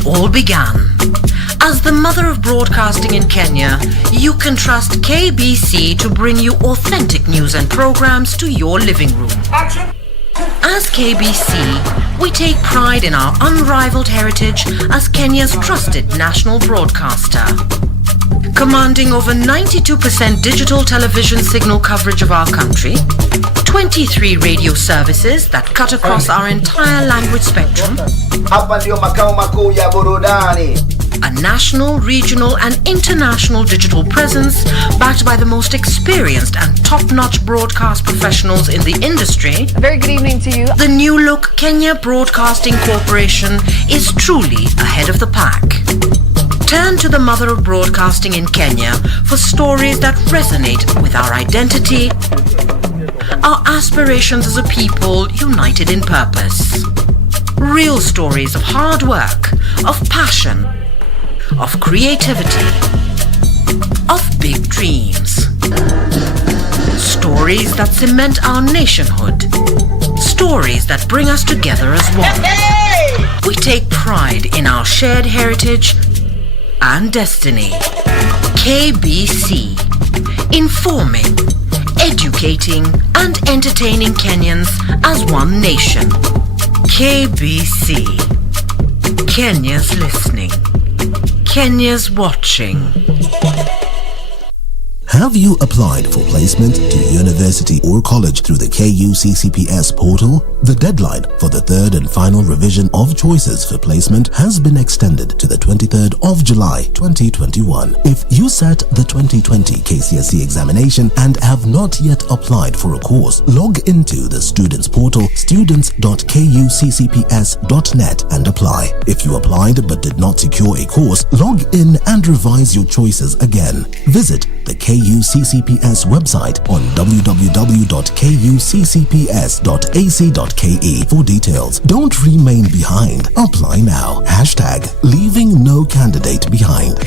it all began. As the mother of broadcasting in Kenya, you can trust KBC to bring you authentic news and programs to your living room. As KBC, we take pride in our unrivaled heritage as Kenya's trusted national broadcaster. Commanding over 92% digital television signal coverage of our country, 23 radio services that cut across our entire language spectrum, a national, regional and international digital presence backed by the most experienced and top-notch broadcast professionals in the industry. A very good evening to you. The new look Kenya Broadcasting Corporation is truly ahead of the pack. Turn to the mother of broadcasting in Kenya for stories that resonate with our identity, our aspirations as a people united in purpose. Real stories of hard work, of passion, of creativity, of big dreams. Stories that cement our nationhood. Stories that bring us together as one. We take pride in our shared heritage and destiny. KBC, informing, educating and entertaining Kenyans as one nation. KBC, Kenya's listening, Kenya's watching. Have you applied for placement to university or college through the KUCCPS portal? The deadline for the third and final revision of choices for placement has been extended to the 23rd of July 2021. If you sat the 2020 KCSE examination and have not yet applied for a course, log into the students portal students.kuccps.net and apply. If you applied but did not secure a course, log in and revise your choices again. Visit the KUCCPS website on www.kuccps.ac.ke for details. Don't remain behind. Apply now. #leaving no candidate behind.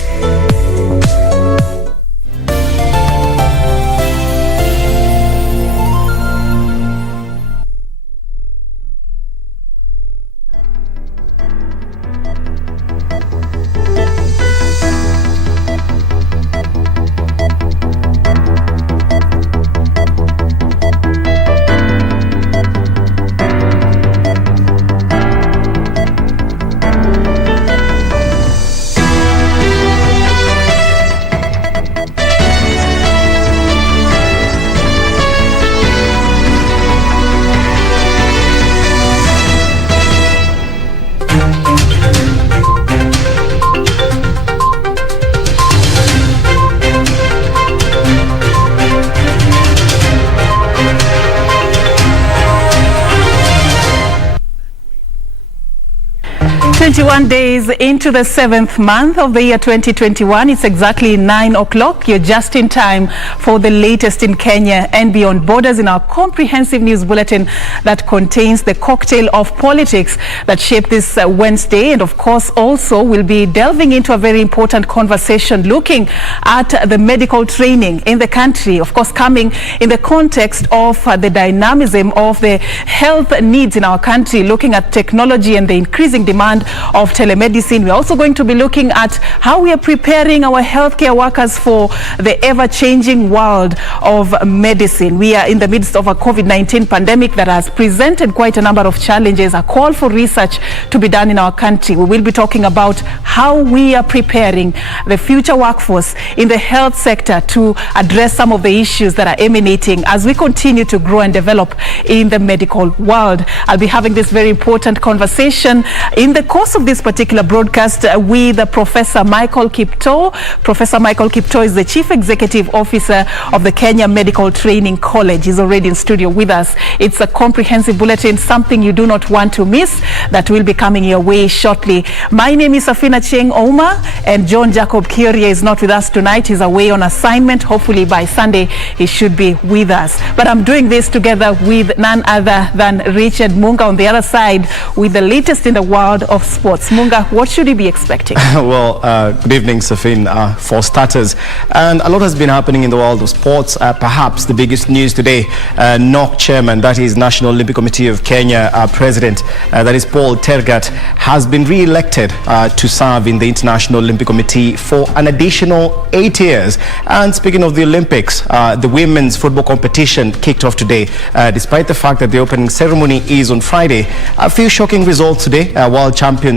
21 days into the 7th month of the year 2021. It's exactly 9 o'clock. You're just in time for the latest in Kenya and beyond borders in our comprehensive news bulletin that contains the cocktail of politics that shaped this Wednesday. And of course, also we'll be delving into a very important conversation looking at the medical training in the country, of course, coming in the context of the dynamism of the health needs in our country, looking at technology and the increasing demand of telemedicine. We're also going to be looking at how we are preparing our healthcare workers for the ever-changing world of medicine. We are in the midst of a COVID-19 pandemic that has presented quite a number of challenges, a call for research to be done in our country. We will be talking about how we are preparing the future workforce in the health sector to address some of the issues that are emanating as we continue to grow and develop in the medical world. I'll be having this very important conversation in the course of this particular broadcast with Professor Michael Kiptoo. Professor Michael Kiptoo is the Chief Executive Officer of the Kenya Medical Training College. He's already in studio with us. It's a comprehensive bulletin, something you do not want to miss, that will be coming your way shortly. My name is Serfine Achieng, Ouma, and John Jacob Kyrie is not with us tonight. He's away on assignment. Hopefully by Sunday he should be with us. But I'm doing this together with none other than Richard Munga on the other side with the latest in the world of sports. sports. Munga, what should he be expecting? Well, good evening, Serfine, for starters. And a lot has been happening in the world of sports. Perhaps the biggest news today, NOC chairman, that is National Olympic Committee of Kenya president, that is Paul Tergat, has been re-elected to serve in the International Olympic Committee for an additional 8 years. And speaking of the Olympics, the women's football competition kicked off today. Despite the fact that the opening ceremony is on Friday, a few shocking results today. World champions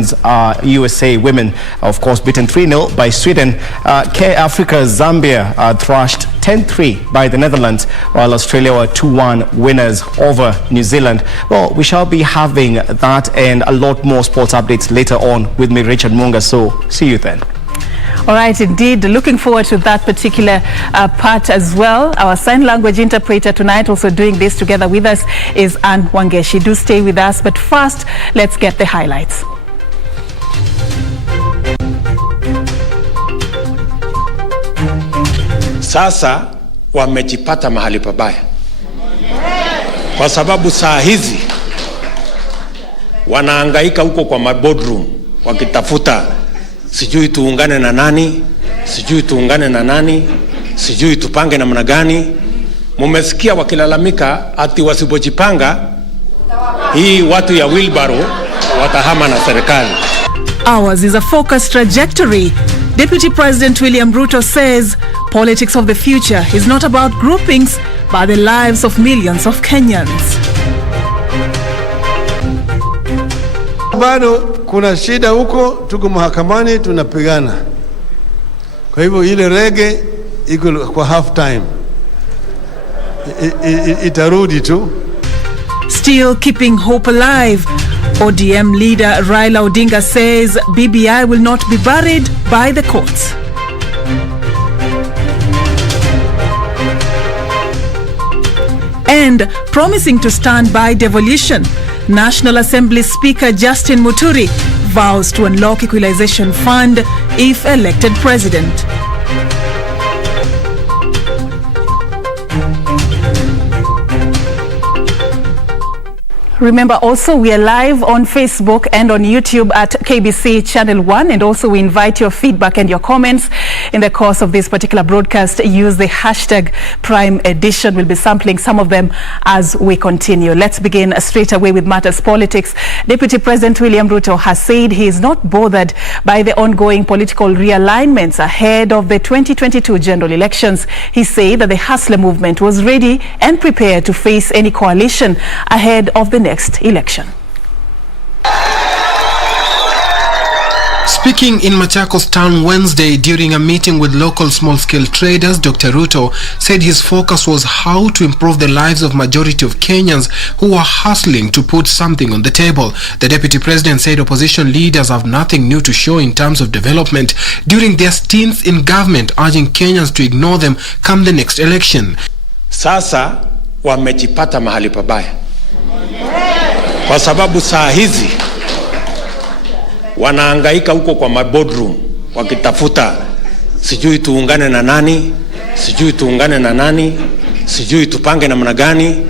USA women, of course, beaten 3-0 by Sweden. Africa's Zambia thrashed 10-3 by the Netherlands, while Australia were 2-1 winners over New Zealand. Well, we shall be having that and a lot more sports updates later on with me, Richard Munga. So see you then. All right, indeed. Looking forward to that particular part as well. Our sign language interpreter tonight also doing this together with us is Anne Wangeshi. Do stay with us. But first, let's get the highlights. Sasa wamejipata mahali pabaya. Kwa sababu saa hizi wanahangaika huko kwa boardroom wakitafuta sijui tuungane na nani, sijui tuungane na nani, sijui tupange namna gani. Mumesikia wakilalamika ati wasipojipanga hii watu ya wheelbarrow watahama na serikali. Ours is a focused trajectory. Deputy President William Ruto says politics of the future is not about groupings but the lives of millions of Kenyans. Bado kuna shida huko, tuko mahakamani tunapigana. Kwa hivyo ile rege iko kwa half time. Itarudi tu. Still keeping hope alive. ODM leader Raila Odinga says BBI will not be buried by the courts. And promising to stand by devolution, National Assembly Speaker Justin Muturi vows to unlock Equalization Fund if elected president. Remember also we are live on Facebook and on YouTube at KBC Channel 1, and also we invite your feedback and your comments in the course of this particular broadcast. Use the hashtag Prime Edition. We'll be sampling some of them as we continue. Let's begin straight away with matters politics. Deputy President William Ruto has said he is not bothered by the ongoing political realignments ahead of the 2022 general elections. He said that the Hustler movement was ready and prepared to face any coalition ahead of the next election. Speaking in Machakos town Wednesday during a meeting with local small-scale traders, Dr. Ruto said his focus was how to improve the lives of majority of Kenyans who are hustling to put something on the table. The deputy president said opposition leaders have nothing new to show in terms of development during their stints in government, urging Kenyans to ignore them come the next election. Sasa wamejipata mahali pabaya. Kwa sababu saa hizi wanahangaika huko kwa boardroom wakitafuta sijui tuungane na nani, sijui tuungane na nani, sijui tupange namna gani.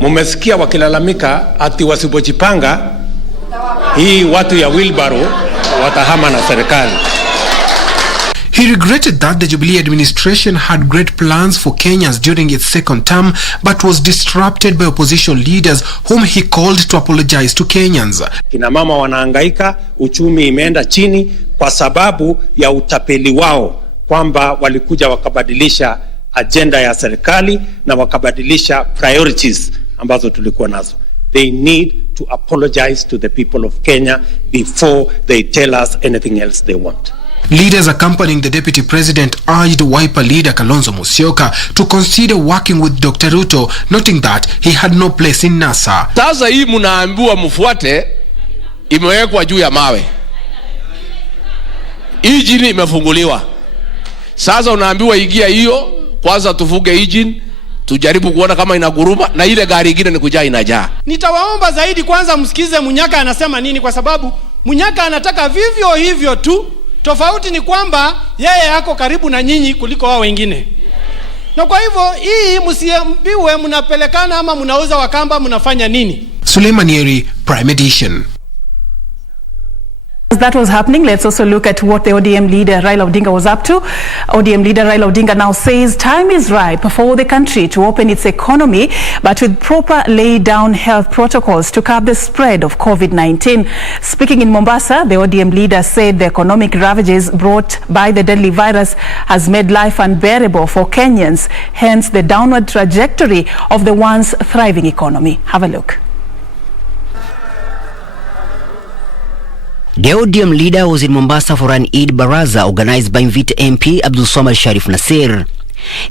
Mumesikia wakilalamika ati wasipojipanga hii watu ya wheelbarrow watahama na serikali. He regretted that the Jubilee administration had great plans for Kenyans during its second term, but was disrupted by opposition leaders whom he called to apologize to Kenyans. Kina mama wanahangaika, uchumi imeenda chini kwa sababu ya utapeli wao, kwamba walikuja wakabadilisha agenda ya serikali na wakabadilisha priorities ambazo tulikuwa nazo. They need to apologize to the people of Kenya before they tell us anything else they want. Leaders accompanying the deputy president urged Wiper leader Kalonzo Musyoka to consider working with Dr. Ruto, noting that he had no place in NASA. Sasa hii mnaambiwa mfuate imewekwa juu ya mawe. Engine imefunguliwa. Sasa unaambiwa ingia hiyo, kwanza tufuge engine, tujaribu kuona kama inaguruma, na ile gari ingine ni kujaa inajaa. Nitawaomba zaidi kwanza msikize Munyaka anasema nini, kwa sababu Munyaka anataka vivyo hivyo tu. Tofauti ni kwamba yeye yako karibu na nyinyi kuliko wao wengine. Na kwa hivyo hii msiambiwe mnapelekana ama mnauza wakamba mnafanya nini. Suleiman Yeri, Prime Edition. as that was happening, let's also look at what the ODM leader Raila Odinga was up to. ODM leader Raila Odinga now says time is ripe for the country to open its economy, but with proper laid down health protocols to curb the spread of COVID-19. Speaking in Mombasa, the ODM leader said the economic ravages brought by the deadly virus has made life unbearable for Kenyans, hence the downward trajectory of the once thriving economy. Have a look. The ODM leader was in Mombasa for an Eid Baraza organized by Mvita MP Abdul Somad Sharif Nasir.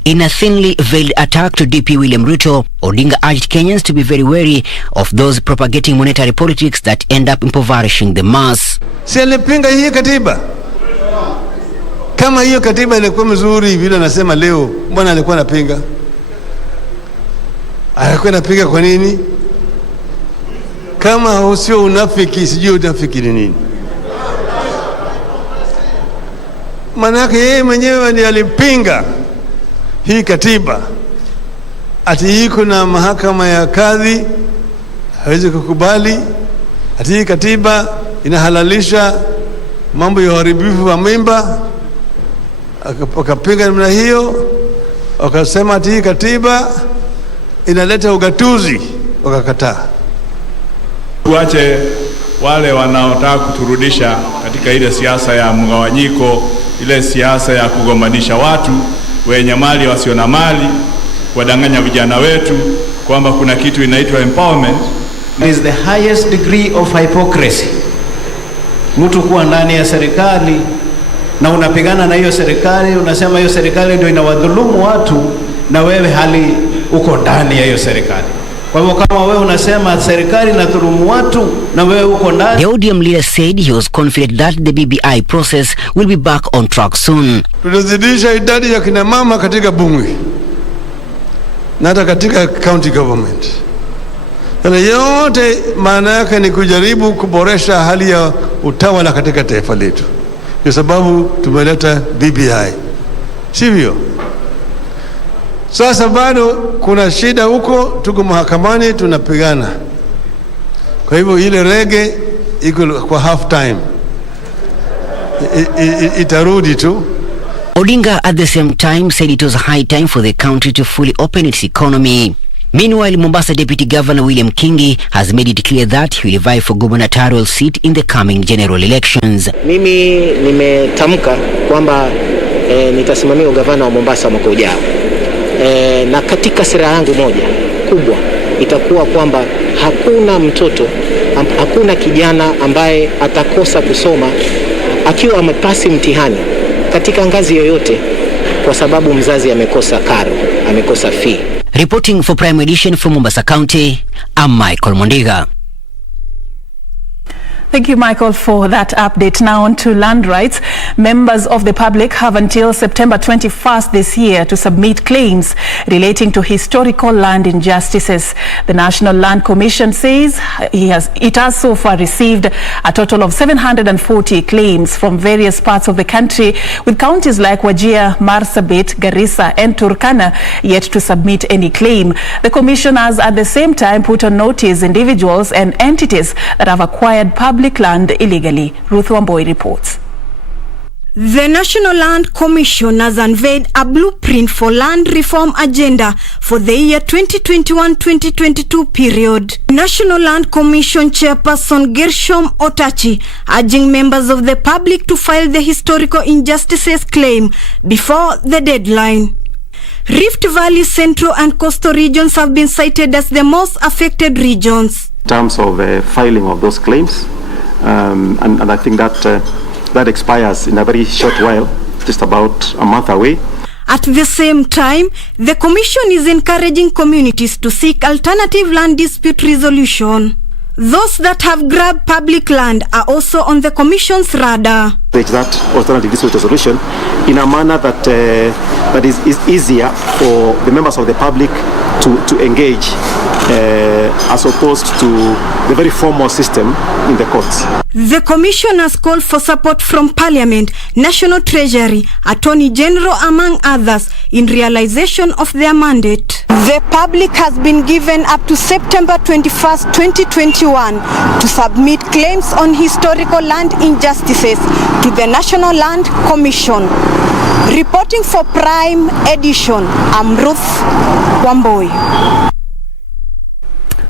In a thinly veiled attack to DP William Ruto, Odinga urged Kenyans to be very wary of those propagating monetary politics that end up impoverishing the mass. Si alipinga hii katiba. Kama hiyo katiba ilikuwa mzuri vile anasema leo, mbona alikuwa anapinga? Alikuwa anapinga kwa nini? Kama sio unafiki, sijui unafiki ni nini? Maana yake yeye mwenyewe ndiye alipinga hii katiba. Ati iko na mahakama ya kadhi hawezi kukubali. Ati hii katiba inahalalisha mambo ya uharibifu wa mimba. Akapinga namna hiyo, wakasema ati hii katiba inaleta ugatuzi, wakakataa. Tuache wale wanaotaka kuturudisha katika ile siasa ya mgawanyiko, ile siasa ya kugombanisha watu wenye mali wasio na mali, wadanganya vijana wetu kwamba kuna kitu inaitwa empowerment. It is the highest degree of hypocrisy. Mtu kuwa ndani ya serikali na unapigana na hiyo serikali, unasema hiyo serikali ndio inawadhulumu watu, na wewe hali uko ndani ya hiyo serikali. Kwa hivyo kama wewe unasema serikali inadhulumu watu na wewe uko ndani. The ODM leader said he was confident that the BBI process will be back on track soon. Tutazidisha idadi ya kina mama katika bunge na hata katika county government. Yale yote maana yake ni kujaribu kuboresha hali ya utawala katika taifa letu. Kwa sababu tumeleta BBI. Sivyo? Sasa bado kuna shida huko, tuko mahakamani tunapigana. Kwa hivyo ile rege iko kwa half time. Itarudi tu. Odinga at the same time said it was high time for the country to fully open its economy. Meanwhile, Mombasa Deputy Governor William Kingi has made it clear that he will vie for gubernatorial seat in the coming general elections. Mimi nimetamka kwamba nitasimamia ugavana wa Mombasa mwaka ujao. Na katika sera yangu moja kubwa itakuwa kwamba hakuna mtoto, hakuna kijana ambaye atakosa kusoma akiwa amepasi mtihani katika ngazi yoyote kwa sababu mzazi amekosa karo, amekosa fee. Reporting for Prime Edition from Mombasa County, I'm Michael Mondiga. Thank you, Michael, for that update. Now on to land rights. Members of the public have until September 21st this year to submit claims relating to historical land injustices. The National Land Commission says it has so far received a total of 740 claims from various parts of the country, with counties like Wajir, Marsabit, Garissa and Turkana yet to submit any claim. The Commission has at the same time put on notice individuals and entities that have acquired public land illegally. Ruth Wamboi reports. The National Land Commission has unveiled a blueprint for land reform agenda for the year 2021-2022 period. National Land Commission Chairperson Gershom Otachi urging members of the public to file the historical injustices claim before the deadline. Rift Valley, Central and Coastal regions have been cited as the most affected regions. In terms of filing of those claims, and I think that expires in a very short while, just about a month away. At the same time, the Commission is encouraging communities to seek alternative land dispute resolution. Those that have grabbed public land are also on the Commission's radar. That alternative dispute resolution in a manner that is easier for the members of the public to engage as opposed to the very formal system in the courts. The commission has called for support from Parliament, National Treasury, Attorney General among others in realization of their mandate. The public has been given up to September 21st, 2021 to submit claims on historical land injustices to the National Land Commission. Reporting for Prime Edition, I'm Ruth Wamboi.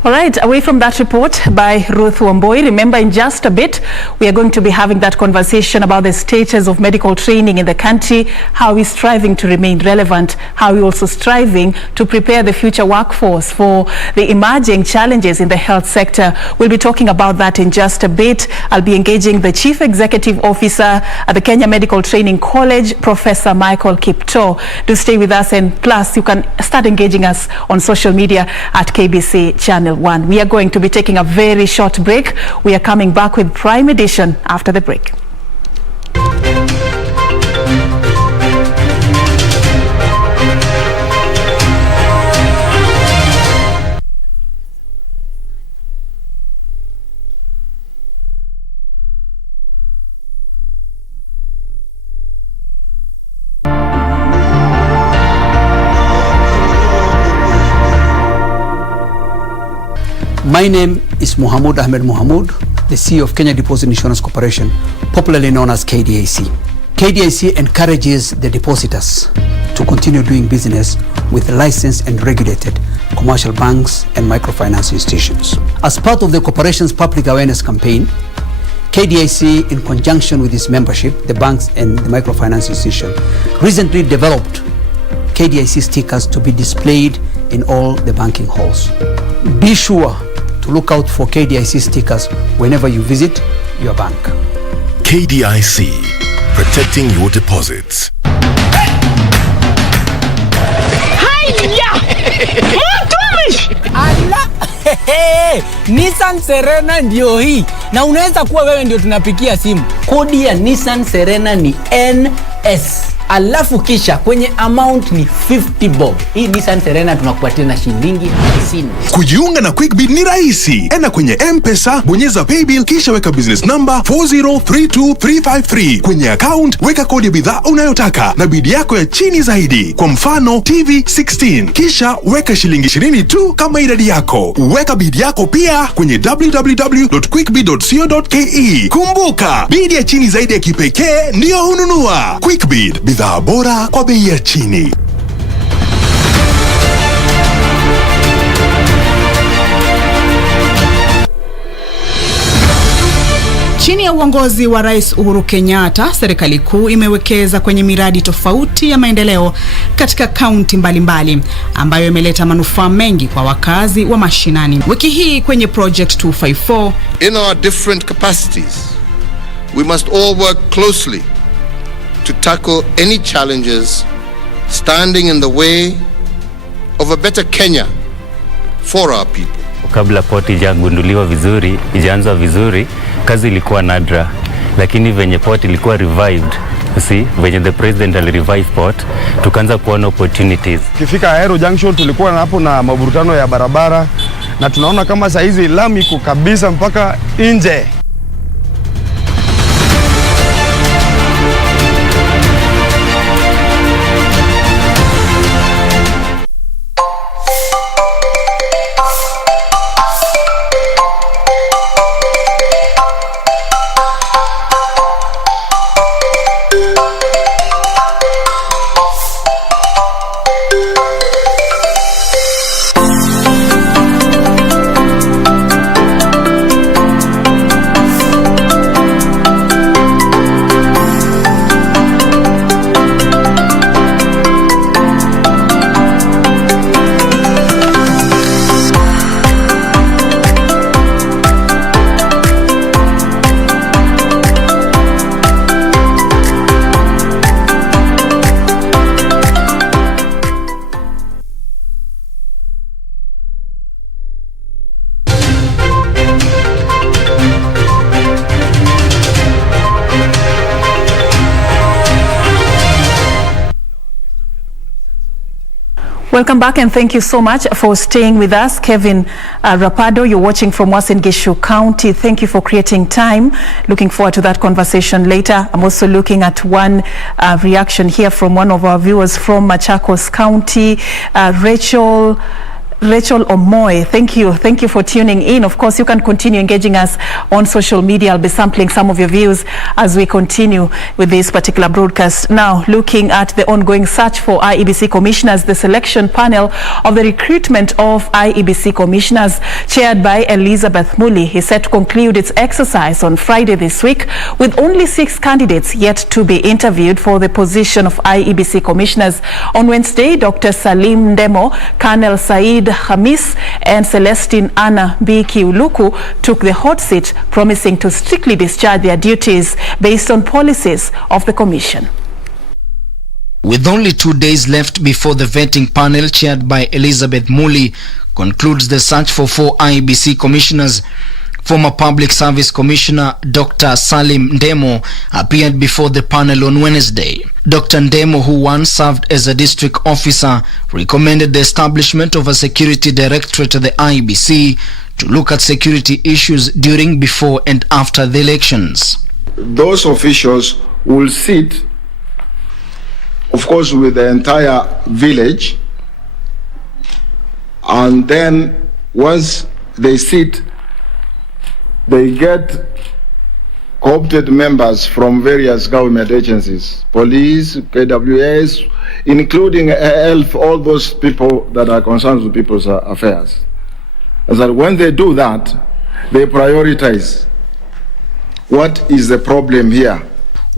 All right, away from that report by Ruth Wamboi, remember in just a bit, we are going to be having that conversation about the status of medical training in the country, how we're striving to remain relevant, how we're also striving to prepare the future workforce for the emerging challenges in the health sector. We'll be talking about that in just a bit. I'll be engaging the Chief Executive Officer at the Kenya Medical Training College, Professor Michael Kipto. Do stay with us, and plus you can start engaging us on social media at KBC Channel 1. We are going to be taking a very short break. We are coming back with Prime Edition after the break. My name is Mohamud Ahmed Mohamud, the CEO of Kenya Deposit Insurance Corporation, popularly known as KDIC. KDIC encourages the depositors to continue doing business with licensed and regulated commercial banks and microfinance institutions. As part of the corporation's public awareness campaign, KDIC, in conjunction with its membership, the banks and the microfinance institution, recently developed KDIC stickers to be displayed in all the banking halls. Be sure to look out for KDIC stickers whenever you visit your bank. KDIC, protecting your deposits. Haya! Mtumishi! Ala! Nissan Serena ndio hii. Na unaweza kuwa wewe ndio tunapikia simu. Kodi ya Nissan Serena ni NS. Alafu kisha kwenye amount ni 50 bob. Hii Nissan Serena tunakupatia na shilingi 50. Kujiunga na QuickBid ni rahisi. Enda kwenye M-Pesa, bonyeza paybill, kisha weka business number 4032353. Kwenye account, weka kodi ya bidhaa unayotaka na bid yako ya chini zaidi. Kwa mfano, TV 16. Kisha weka shilingi 20 tu kama idadi yako. Weka bid yako pia kwenye www.quickbid.co.ke. Kumbuka, bid ya chini zaidi ya kipekee ndio hununua. QuickBid, bidhaa bora kwa bei ya chini. Chini ya uongozi wa Rais Uhuru Kenyatta, serikali kuu imewekeza kwenye miradi tofauti ya maendeleo katika kaunti mbalimbali ambayo imeleta manufaa mengi kwa wakazi wa mashinani. Wiki hii kwenye Project 254, in our different capacities, we must all work closely to tackle any challenges standing in the way of a better Kenya for our people. Kabla port ijagunduliwa vizuri, ijaanza vizuri, kazi ilikuwa nadra, lakini venye port ilikuwa revived, venye the president alirevive port, tukaanza kuona opportunities. Kifika Aero Junction tulikuwa na hapo na maburutano ya barabara, na tunaona kama saa hizi lami iko kabisa mpaka nje. Welcome back, and thank you so much for staying with us. Kevin Rapado, you're watching from Uasin Gishu County. Thank you for creating time. Looking forward to that conversation later. I'm also looking at one reaction here from one of our viewers from Machakos County, Rachel Omoy. Thank you for tuning in. Of course, you can continue engaging us on social media. I'll be sampling some of your views as we continue with this particular broadcast. Now, looking at the ongoing search for IEBC commissioners, the selection panel of the recruitment of IEBC commissioners, chaired by Elizabeth Muli, is set to conclude its exercise on Friday this week, with only 6 candidates yet to be interviewed for the position of IEBC commissioners. On Wednesday, Dr. Salim Ndemo, Colonel Said Hamis and Celestine Anna B. Kiuluku took the hot seat, promising to strictly discharge their duties based on policies of the Commission. With only 2 days left before the vetting panel chaired by Elizabeth Muli concludes the search for 4 IEBC commissioners, former Public Service Commissioner Dr. Salim Ndemo appeared before the panel on Wednesday. Dr. Ndemo, who once served as a district officer, recommended the establishment of a security directorate at the IEBC to look at security issues during, before and after the elections. Those officials will sit, of course, with the entire village, and then once they sit, they get co-opted members from various government agencies, police, KWS, including health, all those people that are concerned with people's affairs. As that when they do that, they prioritize what is the problem here.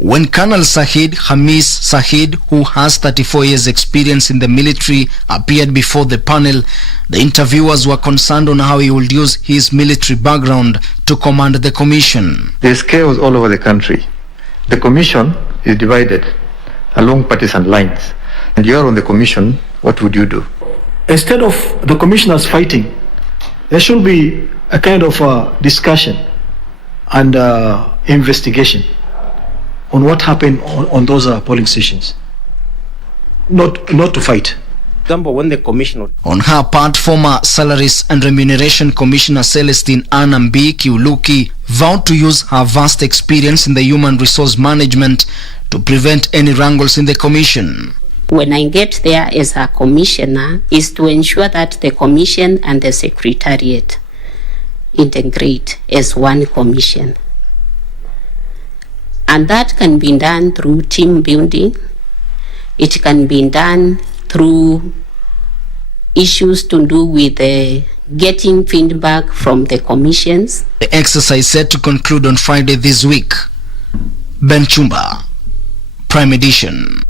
When Colonel Sahid Hamis Sahid, who has 34 years experience in the military, appeared before the panel, the interviewers were concerned on how he would use his military background to command the commission. There's chaos all over the country. The commission is divided along partisan lines. And you're on the commission, what would you do? Instead of the commissioners fighting, there should be a kind of discussion and investigation on what happened on those polling stations. Not to fight. When the commissioner. On her part, former Salaries and Remuneration Commissioner Celestine Anna B. Kiuluki vowed to use her vast experience in the human resource management to prevent any wrangles in the commission. When I get there as a commissioner is to ensure that the commission and the secretariat integrate as one commission. And that can be done through team building. It can be done through issues to do with getting feedback from the commissions. The exercise set to conclude on Friday this week. Ben Chumba, Prime Edition.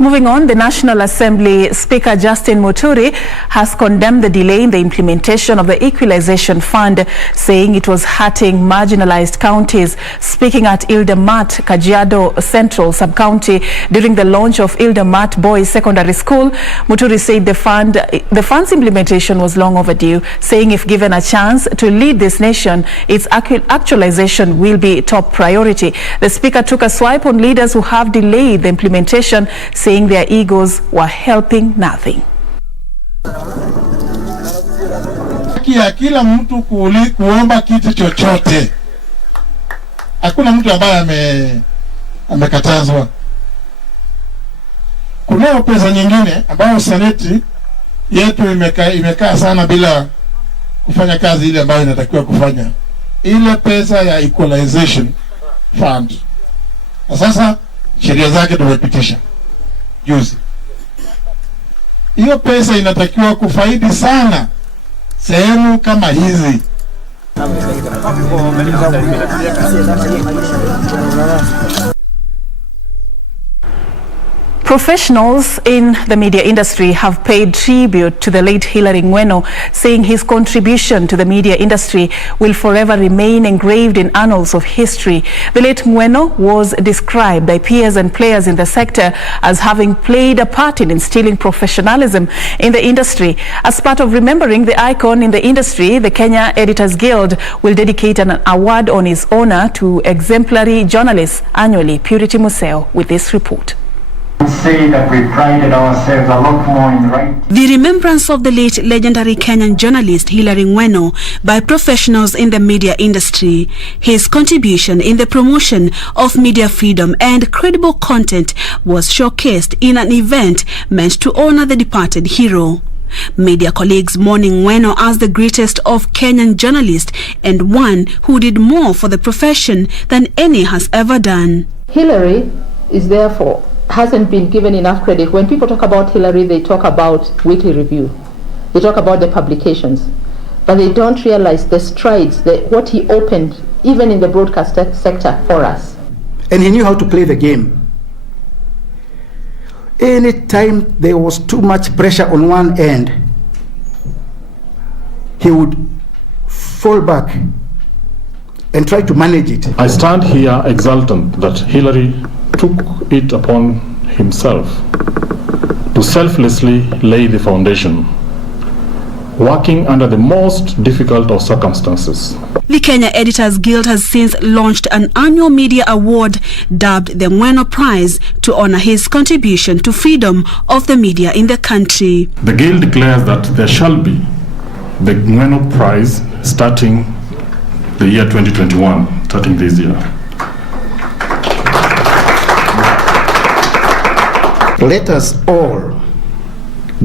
Moving on, the National Assembly Speaker Justin Muturi has condemned the delay in the implementation of the Equalization Fund, saying it was hurting marginalized counties. Speaking at Ildemat, Kajiado Central Sub-County during the launch of Ildemat Boys Secondary School, Muturi said the fund's implementation was long overdue, saying if given a chance to lead this nation, its actualization will be top priority. The Speaker took a swipe on leaders who have delayed the implementation, saying their egos were helping nothing. Ya kila mtu kuomba kitu chochote. Hakuna mtu ambaye amekatazwa. Kuna pesa nyingine ambayo seneti yetu imekaa sana bila kufanya kazi ile ambayo inatakiwa kufanya. Ile pesa ya Equalization Fund. Na sasa sheria zake tumepitisha juzi. Hiyo pesa inatakiwa kufaidi sana sehemu kama hizi. Professionals in the media industry have paid tribute to the late Hilary Ngweno, saying his contribution to the media industry will forever remain engraved in annals of history. The late Ngweno was described by peers and players in the sector as having played a part in instilling professionalism in the industry. As part of remembering the icon in the industry, the Kenya Editors Guild will dedicate an award on his honor to exemplary journalists annually. Purity Museo with this report. Say that we prided ourselves a lot more in right. The remembrance of the late legendary Kenyan journalist Hilary Ng'weno by professionals in the media industry, his contribution in the promotion of media freedom and credible content was showcased in an event meant to honor the departed hero. Media colleagues mourning Ng'weno as the greatest of Kenyan journalists and one who did more for the profession than any has ever done. Hilary is therefore hasn't been given enough credit. When people talk about Hilary, they talk about Weekly Review. They talk about the publications. But they don't realize the strides, what he opened, even in the broadcast sector for us. And he knew how to play the game. Anytime there was too much pressure on one end, he would fall back and try to manage it. I stand here exultant that Hilary took it upon himself to selflessly lay the foundation, working under the most difficult of circumstances. The Kenya Editors Guild has since launched an annual media award dubbed the Ng'weno Prize to honor his contribution to freedom of the media in the country. The Guild declares that there shall be the Ng'weno Prize starting the year 2021, starting this year. Let us all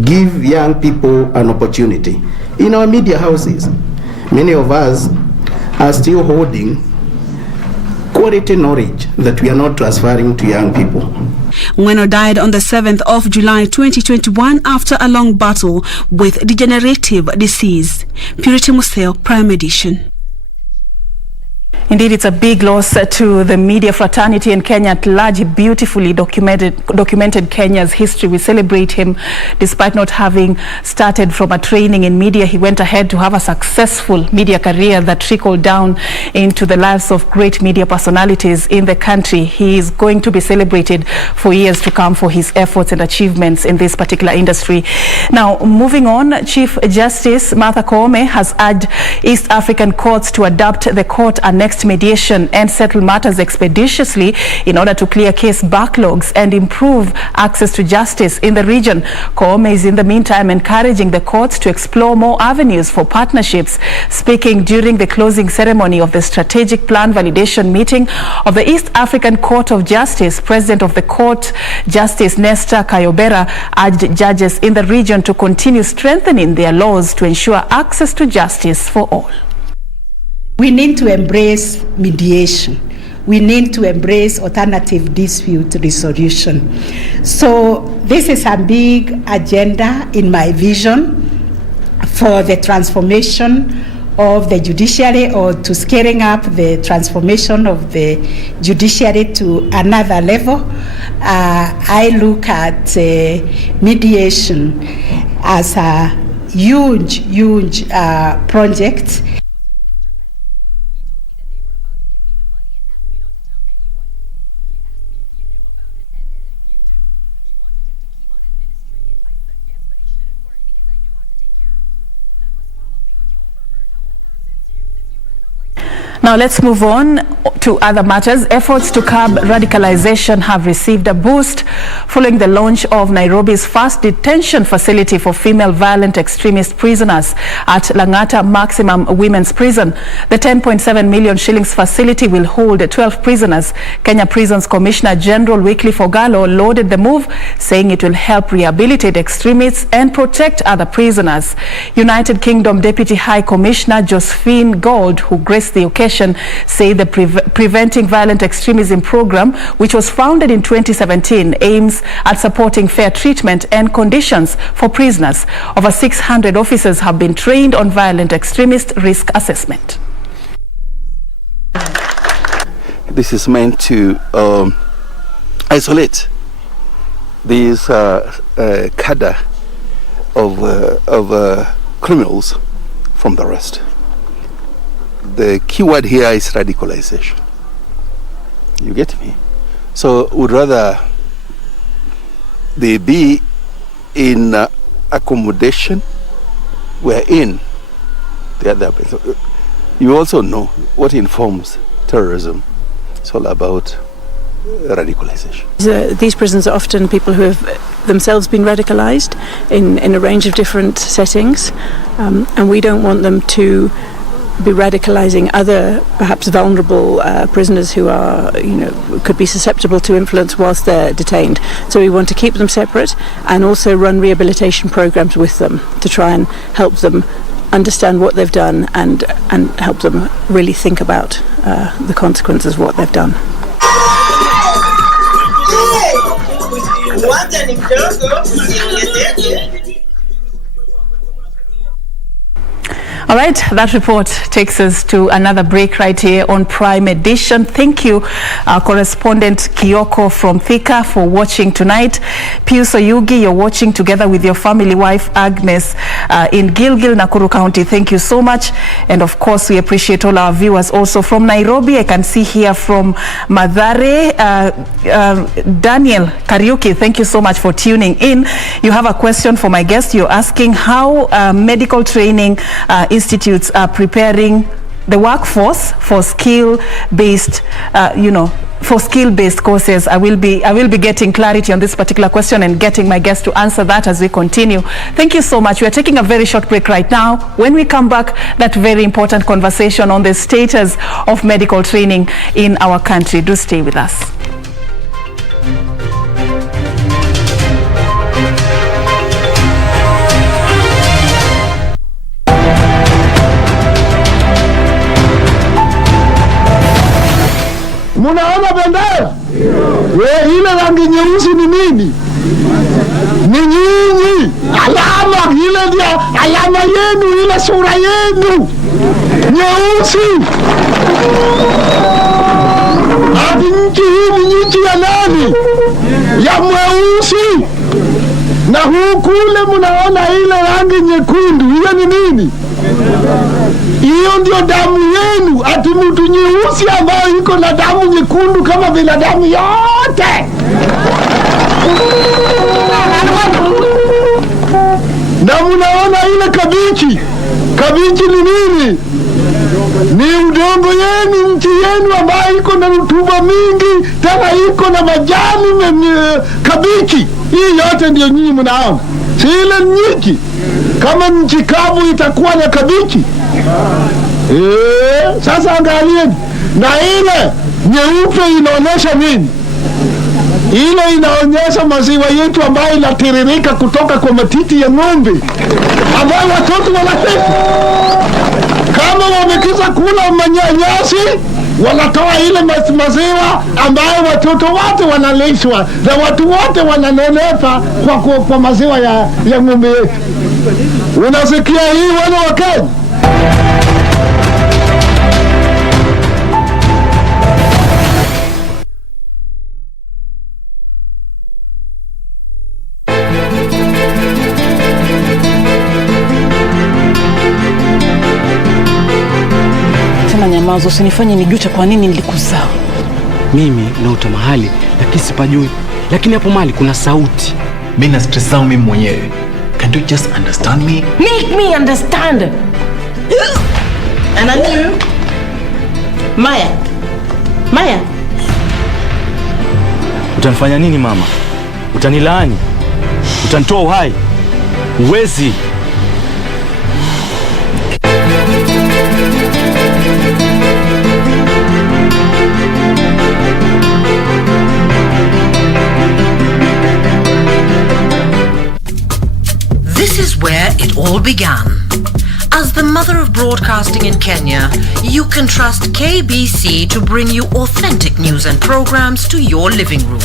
give young people an opportunity. In our media houses, many of us are still holding quality knowledge that we are not transferring to young people. Ng'weno died on the 7th of July 2021 after a long battle with degenerative disease. Purity Museo, Prime Edition. Indeed, it's a big loss to the media fraternity in Kenya at large. He beautifully documented Kenya's history. We celebrate him despite not having started from a training in media. He went ahead to have a successful media career that trickled down into the lives of great media personalities in the country. He is going to be celebrated for years to come for his efforts and achievements in this particular industry. Now, moving on, Chief Justice Martha Koome has urged East African courts to adapt the court annexed mediation and settle matters expeditiously in order to clear case backlogs and improve access to justice in the region. Koome is in the meantime encouraging the courts to explore more avenues for partnerships. Speaking during the closing ceremony of the strategic plan validation meeting of the East African Court of Justice, President of the Court, Justice Nestor Kayobera, urged judges in the region to continue strengthening their laws to ensure access to justice for all. We need to embrace mediation. We need to embrace alternative dispute resolution. So this is a big agenda in my vision for the transformation of the judiciary, or to scaling up the transformation of the judiciary to another level. I look at mediation as a huge project. Now let's move on to other matters. Efforts to curb radicalization have received a boost following the launch of Nairobi's first detention facility for female violent extremist prisoners at Lang'ata Maximum Women's Prison. The 10.7 million shillings facility will hold 12 prisoners. Kenya Prisons Commissioner General Wycliffe Ogalo lauded the move, saying it will help rehabilitate extremists and protect other prisoners. United Kingdom Deputy High Commissioner Josephine Gold, who graced the occasion, say the Preventing Violent Extremism program, which was founded in 2017, aims at supporting fair treatment and conditions for prisoners. Over 600 officers have been trained on violent extremist risk assessment. This is meant to isolate these cadre of criminals from the rest. The key word here is radicalization. You get me? So would rather they be in accommodation wherein the other place. You also know what informs terrorism. It's all about radicalization. These prisons are often people who have themselves been radicalized in a range of different settings, and we don't want them to be radicalizing other perhaps vulnerable prisoners who are, could be susceptible to influence whilst they're detained. So we want to keep them separate and also run rehabilitation programs with them to try and help them understand what they've done and help them really think about the consequences of what they've done. All right, that report takes us to another break right here on Prime Edition. Thank you, our correspondent Kioko from Thika, for watching tonight. Pius Oyugi, you're watching together with your family wife Agnes in Gilgil, Nakuru County. Thank you so much. And of course, we appreciate all our viewers also from Nairobi. I can see here from Mathare, Daniel Kariuki, thank you so much for tuning in. You have a question for my guest. You're asking how medical training institutes are preparing the workforce for skill-based, for skill-based courses. I will be getting clarity on this particular question and getting my guest to answer that as we continue. Thank you so much. We are taking a very short break right now. When we come back, that very important conversation on the status of medical training in our country. Do stay with us. Munaona bendera? Ile rangi nyeusi ni nini? Ni nyinyi. Alama, ile ndio alama yenu, ile sura yenu. Nyeusi. Hadi nchi hii ni nchi ya nani? Ya mweusi. Na kule munaona ile rangi nyekundu, hiyo ni nini? Hiyo ndio damu yenu. Ati mtu nyeusi ambayo iko na damu nyekundu kama binadamu yote. Na munaona ile kabichi. Kabichi ni nini? Ni udongo yenu, nchi yenu ambayo iko na rutuba mingi, tena iko na majani kabichi. Hii yote ndio nyinyi mnaona. Si ile nyiki. Kama nchi kavu itakuwa na kabichi. Sasa angalieni. Na ile nyeupe inaonyesha nini? Ile inaonyesha maziwa yetu ambayo inatiririka kutoka kwa matiti ya ng'ombe, ambayo watoto wanateka. Kama wamekiza kula manyanyasi, wanatoa ile maziwa ambayo watoto wote wanalishwa na watu wote wananenepa kwa maziwa ya ng'ombe yetu. Unasikia hii wana wa Kenya? Nyamazo, usinifanye nijute kwa nini nilikuzaa. Mimi naota mahali lakini sipajui, lakini hapo mahali kuna sauti. Mimi na stress zangu mimi mwenyewe. Can you just understand me? Make me understand. And I knew. Maya. Utanifanya nini mama? Utanilaani? Utanitoa uhai? Uwezi. This is where it all began. As the mother of broadcasting in Kenya, you can trust KBC to bring you authentic news and programs to your living room.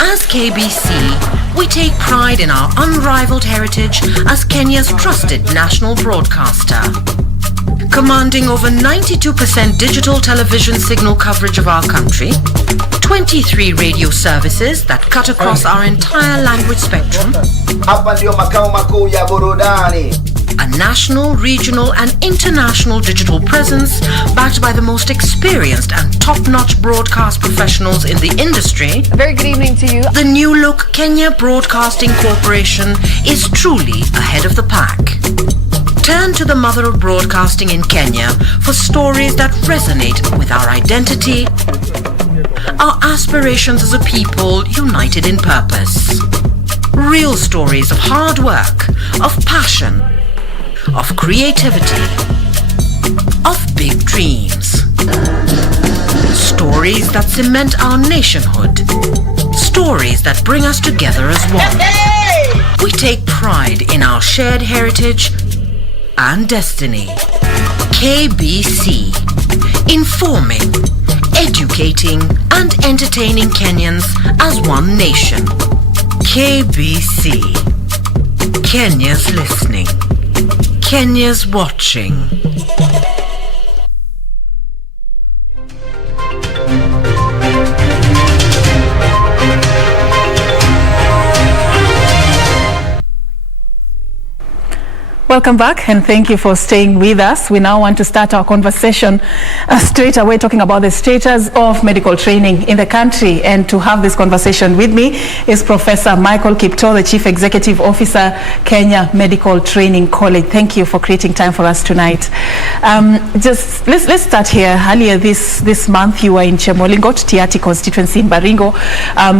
As KBC, we take pride in our unrivaled heritage as Kenya's trusted national broadcaster. Commanding over 92% digital television signal coverage of our country, 23 radio services that cut across our entire language spectrum, a national, regional and international digital presence backed by the most experienced and top-notch broadcast professionals in the industry. A very good evening to you. The new look Kenya Broadcasting Corporation is truly ahead of the pack. Turn to the mother of broadcasting in Kenya for stories that resonate with our identity Our aspirations as a people united in purpose. Real stories of hard work, of passion, of creativity, of big dreams. Stories that cement our nationhood. Stories that bring us together as one. We take pride in our shared heritage and destiny. KBC. Informing, educating and entertaining Kenyans as one nation. KBC. Kenya's listening. Kenya's watching. Welcome back, and thank you for staying with us. We now want to start our conversation straight away talking about the status of medical training in the country. And to have this conversation with me is Professor Michael Kipto, the Chief Executive Officer, Kenya Medical Training College. Thank you for creating time for us tonight. Let's start here. Earlier this month, you were in Chemolingot, Tiati constituency in Baringo,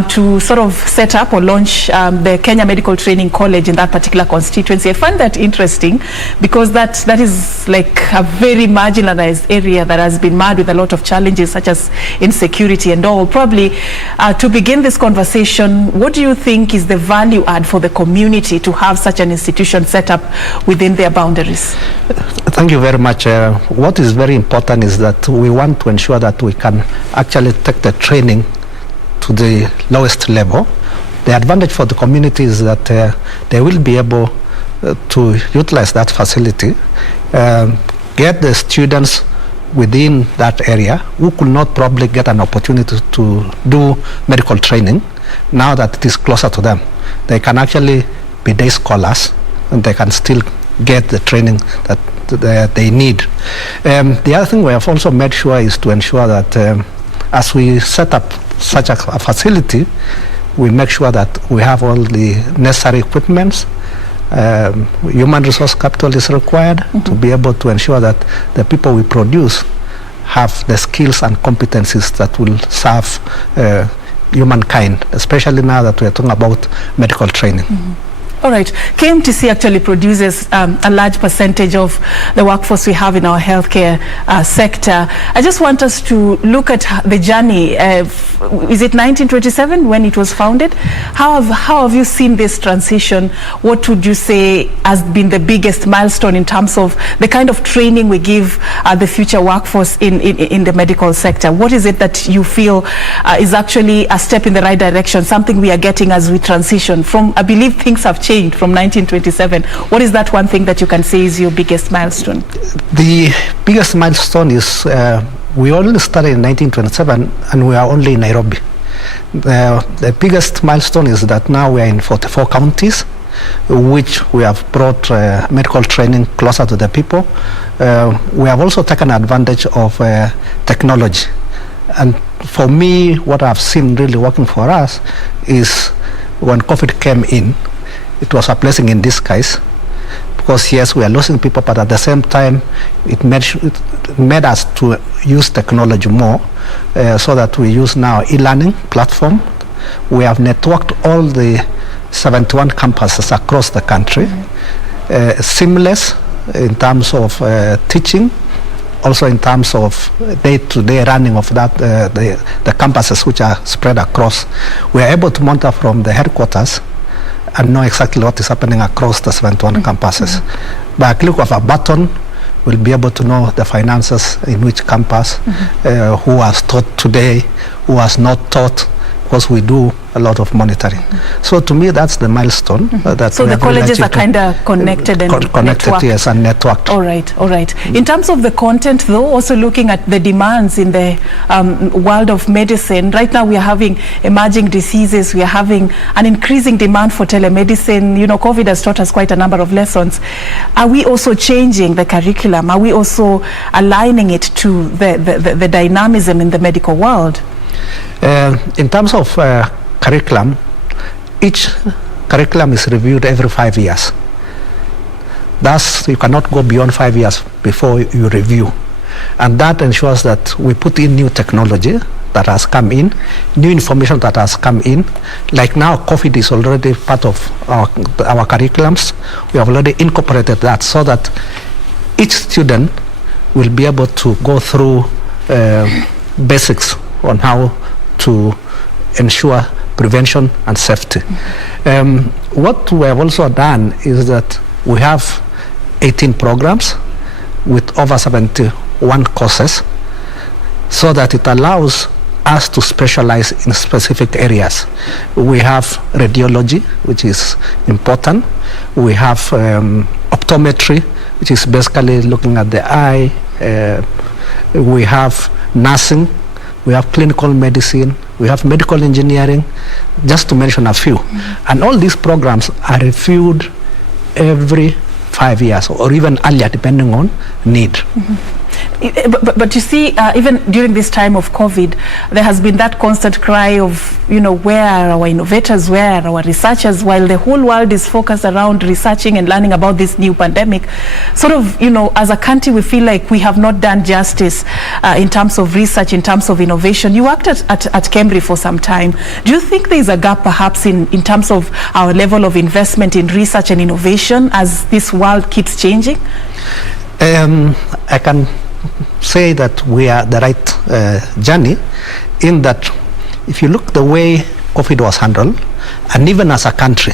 to sort of set up or launch the Kenya Medical Training College in that particular constituency. I find that interesting, because that is like a very marginalized area that has been marred with a lot of challenges such as insecurity and all. Probably to begin this conversation, what do you think is the value add for the community to have such an institution set up within their boundaries? Thank you very much. What is very important is that we want to ensure that we can actually take the training to the lowest level. The advantage for the community is that they will be able to utilize that facility, get the students within that area who could not probably get an opportunity to do medical training. Now that it is closer to them, they can actually be day scholars and they can still get the training that they need. The other thing we have also made sure is to ensure that as we set up such a facility, we make sure that we have all the necessary equipments. Human resource capital is required to be able to ensure that the people we produce have the skills and competencies that will serve humankind, especially now that we are talking about medical training. All right. KMTC actually produces a large percentage of the workforce we have in our healthcare sector. I just want us to look at the journey. Is it 1927 when it was founded? How have you seen this transition? What would you say has been the biggest milestone in terms of the kind of training we give the future workforce in the medical sector? What is it that you feel is actually a step in the right direction, something we are getting as we transition from, I believe things have changed from 1927. What is that one thing that you can say is your biggest milestone? The biggest milestone is we only started in 1927 and we are only in Nairobi. The biggest milestone is that now we are in 44 counties, which we have brought medical training closer to the people. We have also taken advantage of technology. And for me, what I've seen really working for us is when COVID came in, it was a blessing in disguise, because yes, we are losing people, but at the same time, it made us to use technology more, so that we use now e-learning platform. We have networked all the 71 campuses across the country, seamless in terms of teaching, also in terms of day-to-day running of that the campuses which are spread across. We are able to monitor from the headquarters and know exactly what is happening across the 71 campuses. By a click of a button, we'll be able to know the finances in which campus, who has taught today, who has not taught, because we do a lot of monitoring. So to me, that's the milestone. That so the colleges are kind of connected and networked. Yes, and networked. All right, all right. In terms of the content, though, also looking at the demands in the world of medicine, right now we are having emerging diseases. We are having an increasing demand for telemedicine. You know, COVID has taught us quite a number of lessons. Are we also changing the curriculum? Are we also aligning it to the dynamism in the medical world? In terms of curriculum, each curriculum is reviewed every 5 years. Thus, you cannot go beyond 5 years before you review. And that ensures that we put in new technology that has come in, new information that has come in. Like now, COVID is already part of our curriculums. We have already incorporated that so that each student will be able to go through basics on how to ensure prevention and safety. What we have also done is that we have 18 programs with over 71 courses, so that it allows us to specialize in specific areas. We have radiology, which is important. We have optometry, which is basically looking at the eye. We have nursing. We have clinical medicine. We have medical engineering, just to mention a few. And all these programs are reviewed every 5 years or even earlier, depending on need. But you see, even during this time of COVID, there has been that constant cry of, where are our innovators, where are our researchers, while the whole world is focused around researching and learning about this new pandemic. Sort of, as a country, we feel like we have not done justice in terms of research, in terms of innovation. You worked at Cambridge for some time. Do you think there is a gap perhaps in terms of our level of investment in research and innovation as this world keeps changing? I can say that we are the right journey, in that if you look the way COVID was handled, and even as a country,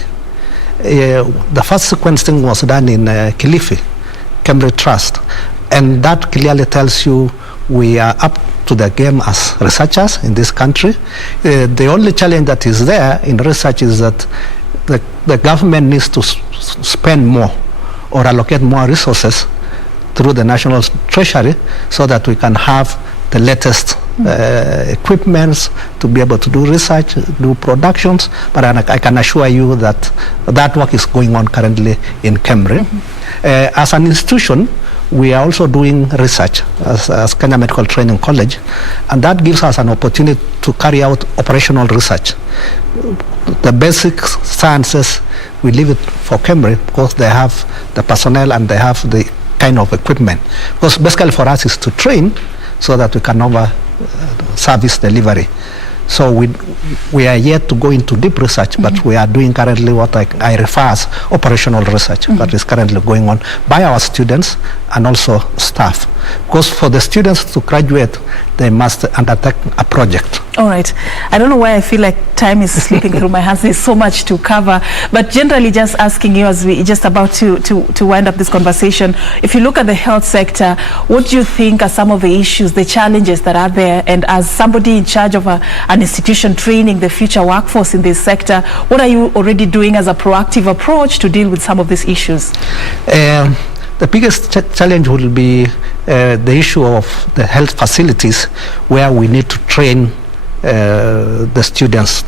the first sequencing was done in Kilifi, Cambridge Trust, and that clearly tells you we are up to the game as researchers in this country. The only challenge that is there in research is that the government needs to spend more or allocate more resources through the national treasury, so that we can have the latest equipments to be able to do research, do productions. But I can assure you that that work is going on currently in Cambridge. As an institution, we are also doing research as Kenya Medical Training College, and that gives us an opportunity to carry out operational research. The basic sciences, we leave it for Cambridge because they have the personnel and they have the kind of equipment. Because basically for us is to train so that we can offer service delivery. So we are yet to go into deep research, but we are doing currently what I refer as operational research that is currently going on by our students and also staff. Because for the students to graduate, they must undertake a project. All right. I don't know why I feel like time is slipping through my hands. There's so much to cover. But generally, just asking you, as we just about to wind up this conversation, if you look at the health sector, what do you think are some of the issues, the challenges that are there? And as somebody in charge of an institution training the future workforce in this sector, what are you already doing as a proactive approach to deal with some of these issues? The biggest challenge will be the issue of the health facilities, where we need to train the students,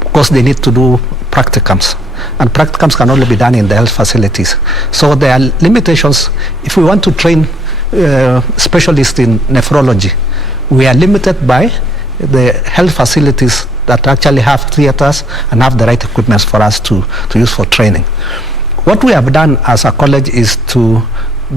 because they need to do practicums, and practicums can only be done in the health facilities. So there are limitations. If we want to train specialists in nephrology, we are limited by the health facilities that actually have theaters and have the right equipment for us to use for training. What we have done as a college is to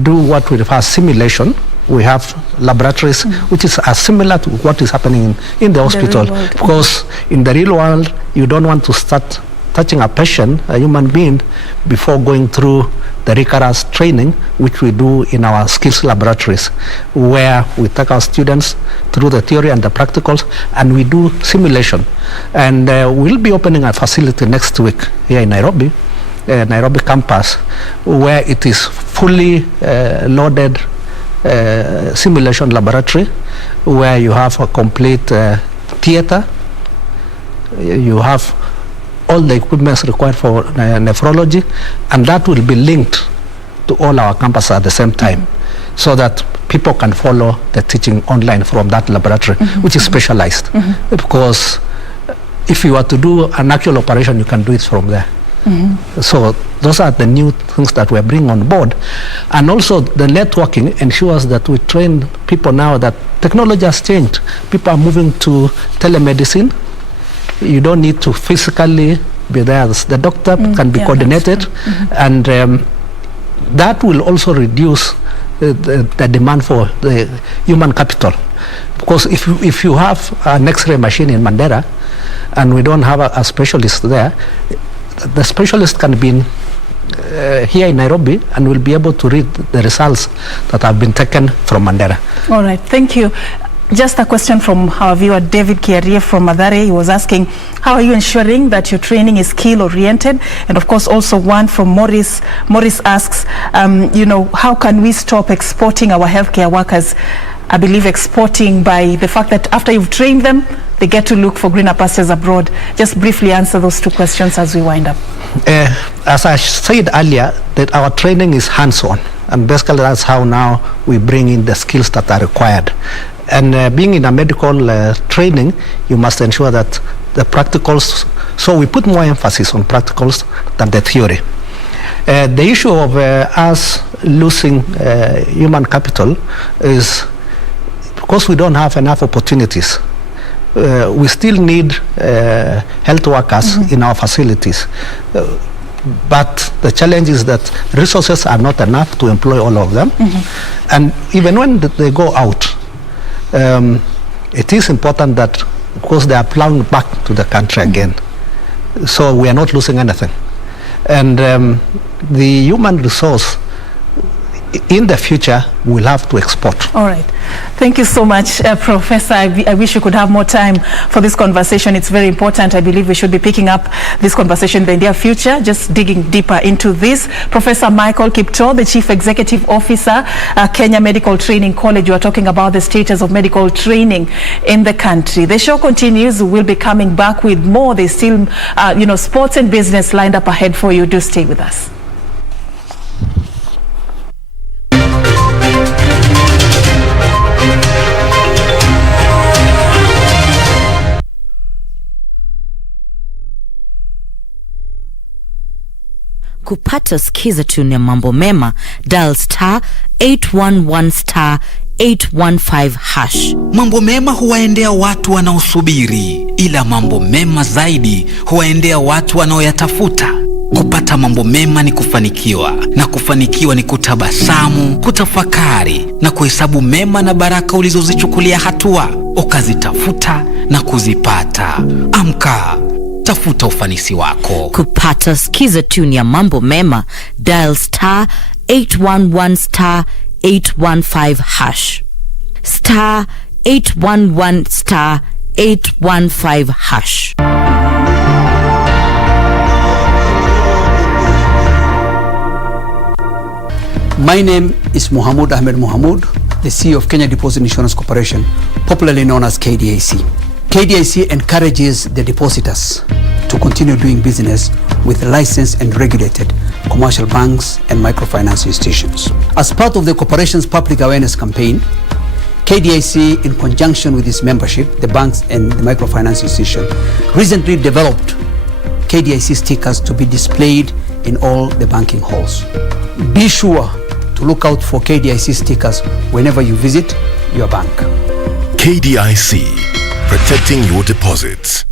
do what we refer as simulation. We have laboratories which is similar to what is happening in the hospital, because in the real world you don't want to start touching a patient, a human being, before going through the rigorous training which we do in our skills laboratories, where we take our students through the theory and the practicals, and we do simulation. And we'll be opening a facility next week here in Nairobi, Nairobi campus, where it is fully loaded simulation laboratory, where you have a complete theater, you have all the equipments required for nephrology, and that will be linked to all our campuses at the same time, so that people can follow the teaching online from that laboratory, which is specialized. Because if you are to do an actual operation, you can do it from there. So those are the new things that we're bringing on board. And also the networking ensures that we train people now that technology has changed. People are moving to telemedicine. You don't need to physically be there. The doctor can be coordinated, and that will also reduce the demand for the human capital. Because if you have an X-ray machine in Mandera and we don't have a specialist there, the specialist can be here in Nairobi and will be able to read the results that have been taken from Mandera. All right, thank you. Just a question from our viewer, David Kiarie from Mathare. He was asking, how are you ensuring that your training is skill-oriented? And of course, also one from Morris. Morris asks, how can we stop exporting our healthcare workers? I believe exporting by the fact that after you've trained them, they get to look for greener pastures abroad. Just briefly answer those two questions as we wind up. As I said earlier, that our training is hands-on. And basically that's how now we bring in the skills that are required. And being in a medical training, you must ensure that the practicals, so we put more emphasis on practicals than the theory. The issue of us losing human capital is because we don't have enough opportunities. We still need health workers in our facilities. But the challenge is that resources are not enough to employ all of them. And even when they go out, it is important that, because they are plowing back to the country again, so we are not losing anything. And the human resource in the future we'll have to export. All right. Thank you so much, Professor. I wish we could have more time for this conversation. It's very important. I believe we should be picking up this conversation in the near future, just digging deeper into this. Professor Michael Kipto, the Chief Executive Officer, Kenya Medical Training College. You are talking about the status of medical training in the country. The show continues. We'll be coming back with more. There's still, sports and business lined up ahead for you. Do stay with us. Kupata skiza tune ya mambo mema, dial star 811 star 815 hash. Mambo mema huwaendea watu wanaosubiri, ila mambo mema zaidi huwaendea watu wanaoyatafuta. Kupata mambo mema ni kufanikiwa, na kufanikiwa ni kutabasamu, kutafakari na kuhesabu mema na baraka ulizozichukulia hatua, ukazitafuta na kuzipata. Amka, tafuta ufanisi wako. Kupata skiza tune ya mambo mema, dial star 811 star 815 hash. Star 811 star 815 hash. My name is Mohamud Ahmed Mohamud, the CEO of Kenya Deposit Insurance Corporation, popularly known as KDIC. KDIC encourages the depositors to continue doing business with licensed and regulated commercial banks and microfinance institutions. As part of the corporation's public awareness campaign, KDIC, in conjunction with its membership, the banks and the microfinance institution, recently developed KDIC stickers to be displayed in all the banking halls. Be sure to look out for KDIC stickers whenever you visit your bank. KDIC, protecting your deposits.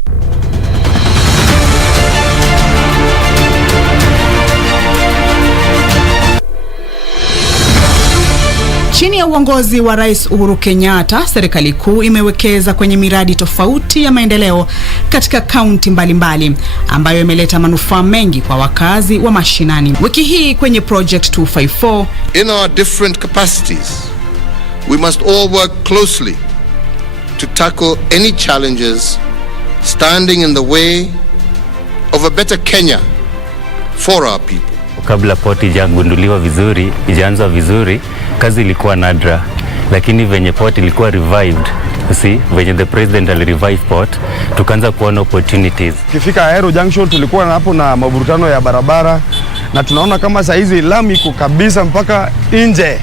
Chini ya uongozi wa Rais Uhuru Kenyatta, serikali kuu imewekeza kwenye miradi tofauti ya maendeleo katika kaunti mbalimbali ambayo imeleta manufaa mengi kwa wakazi wa mashinani. Wiki hii kwenye Project 254, in our different capacities, we must all work closely to tackle any challenges standing in the way of a better Kenya for our people. Kabla port ijagunduliwa vizuri, ijaanza vizuri, kazi ilikuwa nadra, lakini venye port ilikuwa revived, venye the president alirevive port, tukaanza kuona opportunities. Kifika Aero Junction tulikuwa hapo na maburutano ya barabara, na tunaona kama saa hizi lami iko kabisa mpaka nje.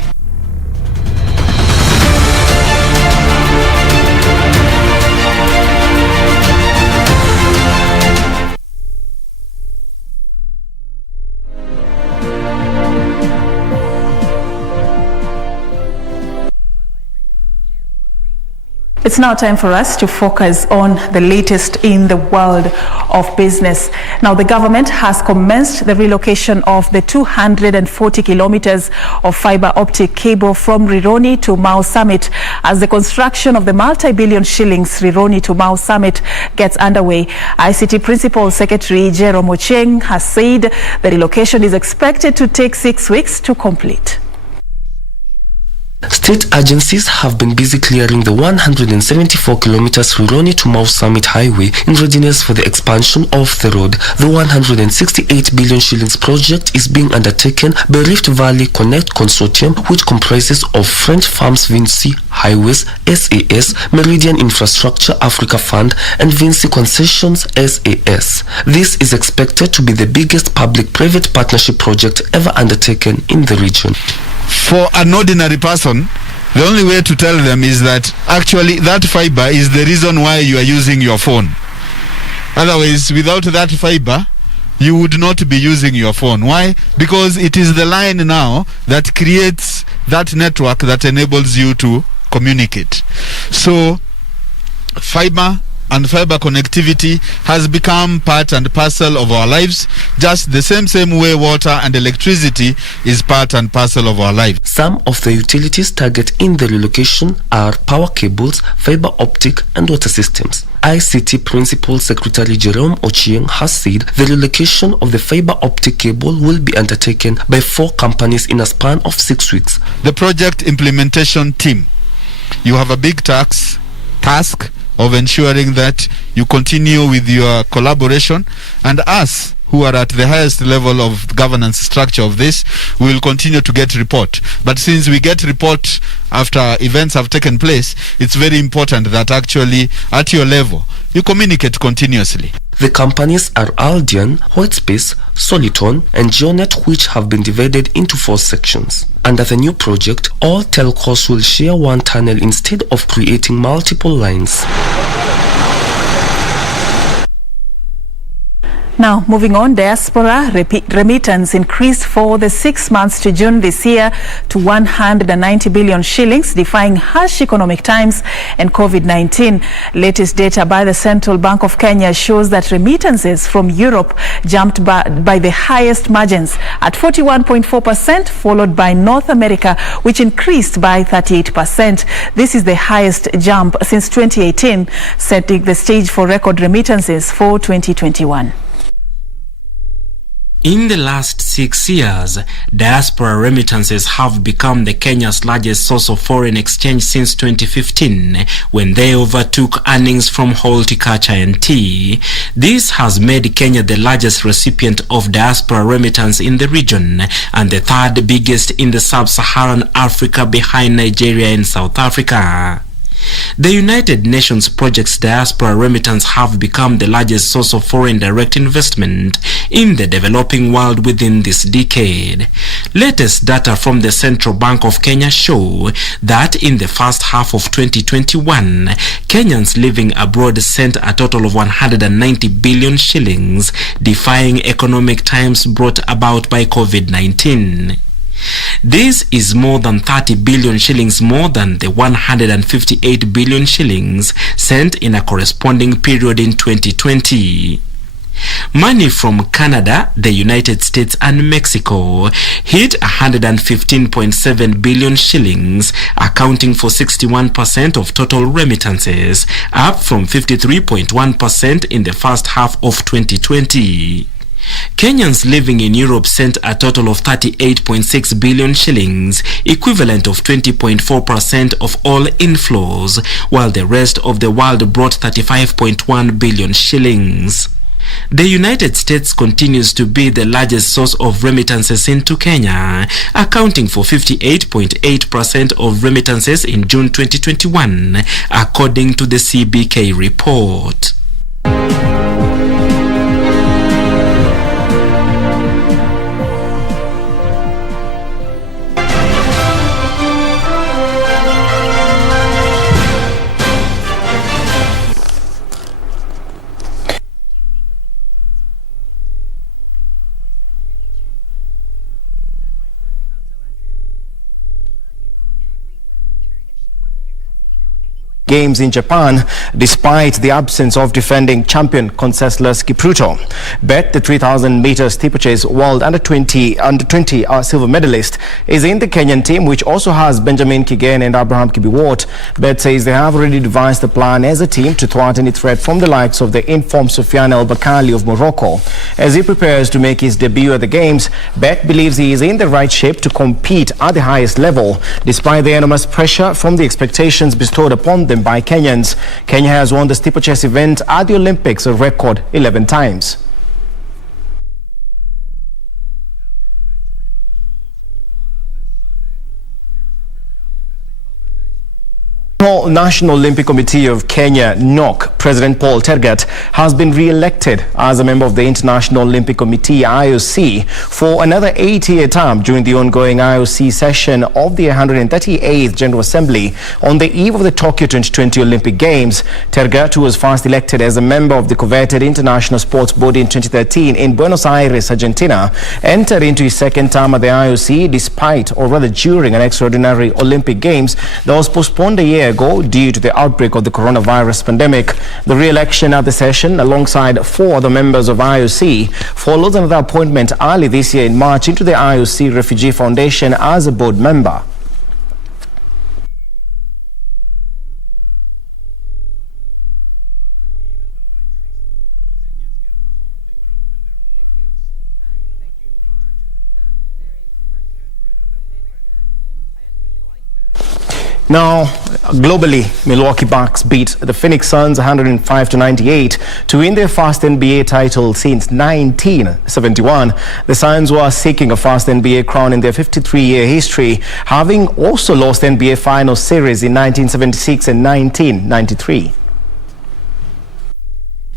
It's now time for us to focus on the latest in the world of business. Now, the government has commenced the relocation of the 240 kilometers of fiber optic cable from Rironi to Mau Summit as the construction of the multi-billion shillings Rironi to Mau Summit gets underway. ICT Principal Secretary Jerome Achieng has said the relocation is expected to take 6 weeks to complete. State agencies have been busy clearing the 174 kilometers Rironi to Mau Summit Highway in readiness for the expansion of the road. The 168 billion shillings project is being undertaken by Rift Valley Connect Consortium, which comprises of French Farms Vinci Highways SAS, Meridian Infrastructure Africa Fund, and Vinci Concessions SAS. This is expected to be the biggest public-private partnership project ever undertaken in the region. For an ordinary person, the only way to tell them is that actually that fiber is the reason why you are using your phone. Otherwise, without that fiber, you would not be using your phone. Why? Because it is the line now that creates that network that enables you to communicate. So, fiber and fiber connectivity has become part and parcel of our lives, just the same way water and electricity is part and parcel of our lives. Some of the utilities target in the relocation are power cables, fiber optic, and water systems. ICT Principal Secretary Jerome Achieng has said the relocation of the fiber optic cable will be undertaken by 4 companies in a span of 6 weeks. The project implementation team, you have a big task of ensuring that you continue with your collaboration, and us who are at the highest level of governance structure of this, we will continue to get report. But since we get report after events have taken place, it's very important that actually at your level you communicate continuously. The companies are Aldian, Whitespace, Soliton, and Geonet, which have been divided into 4 sections. Under the new project, all telcos will share one tunnel instead of creating multiple lines. Now, moving on, diaspora remittance increased for the 6 months to June this year to 190 billion shillings, defying harsh economic times and COVID-19. Latest data by the Central Bank of Kenya shows that remittances from Europe jumped by the highest margins at 41.4%, followed by North America, which increased by 38%. This is the highest jump since 2018, setting the stage for record remittances for 2021. In the last 6 years, diaspora remittances have become the Kenya's largest source of foreign exchange since 2015, when they overtook earnings from horticulture and tea. This has made Kenya the largest recipient of diaspora remittance in the region and the 3rd biggest in the sub-Saharan Africa, behind Nigeria and South Africa. The United Nations project's diaspora remittance have become the largest source of foreign direct investment in the developing world within this decade. Latest data from the Central Bank of Kenya show that in the first half of 2021, Kenyans living abroad sent a total of 190 billion shillings, defying economic times brought about by COVID-19. This is more than 30 billion shillings more than the 158 billion shillings sent in a corresponding period in 2020. Money from Canada, the United States and Mexico hit 115.7 billion shillings, accounting for 61% of total remittances, up from 53.1% in the first half of 2020. Kenyans living in Europe sent a total of 38.6 billion shillings, equivalent of 20.4% of all inflows, while the rest of the world brought 35.1 billion shillings. The United States continues to be the largest source of remittances into Kenya, accounting for 58.8% of remittances in June 2021, according to the CBK report. Games in Japan, despite the absence of defending champion Conseslus Kipruto. Bet, the 3,000 meter steeplechase world under 20 silver medalist, is in the Kenyan team, which also has Benjamin Kigen and Abraham Kibiwot. Bet says they have already devised a plan as a team to thwart any threat from the likes of the informed Soufiane El Bakali of Morocco. As he prepares to make his debut at the Games, Bet believes he is in the right shape to compete at the highest level, despite the enormous pressure from the expectations bestowed upon them by Kenyans. Kenya has won the steeplechase event at the Olympics a record 11 times. National Olympic Committee of Kenya, NOC, President Paul Tergat has been re-elected as a member of the International Olympic Committee, IOC, for another 8-year term during the ongoing IOC session of the 138th General Assembly on the eve of the Tokyo 2020 Olympic Games. Tergat, who was first elected as a member of the coveted International Sports Body in 2013 in Buenos Aires, Argentina, entered into his second term at the IOC despite, or rather during, an extraordinary Olympic Games that was postponed a year ago due to the outbreak of the coronavirus pandemic. The re-election at the session, alongside 4 other members of IOC, follows another appointment early this year in March into the IOC Refugee Foundation as a board member. Now, globally, Milwaukee Bucks beat the Phoenix Suns 105-98 to win their first NBA title since 1971. The Suns were seeking a first NBA crown in their 53-year history, having also lost NBA Finals series in 1976 and 1993.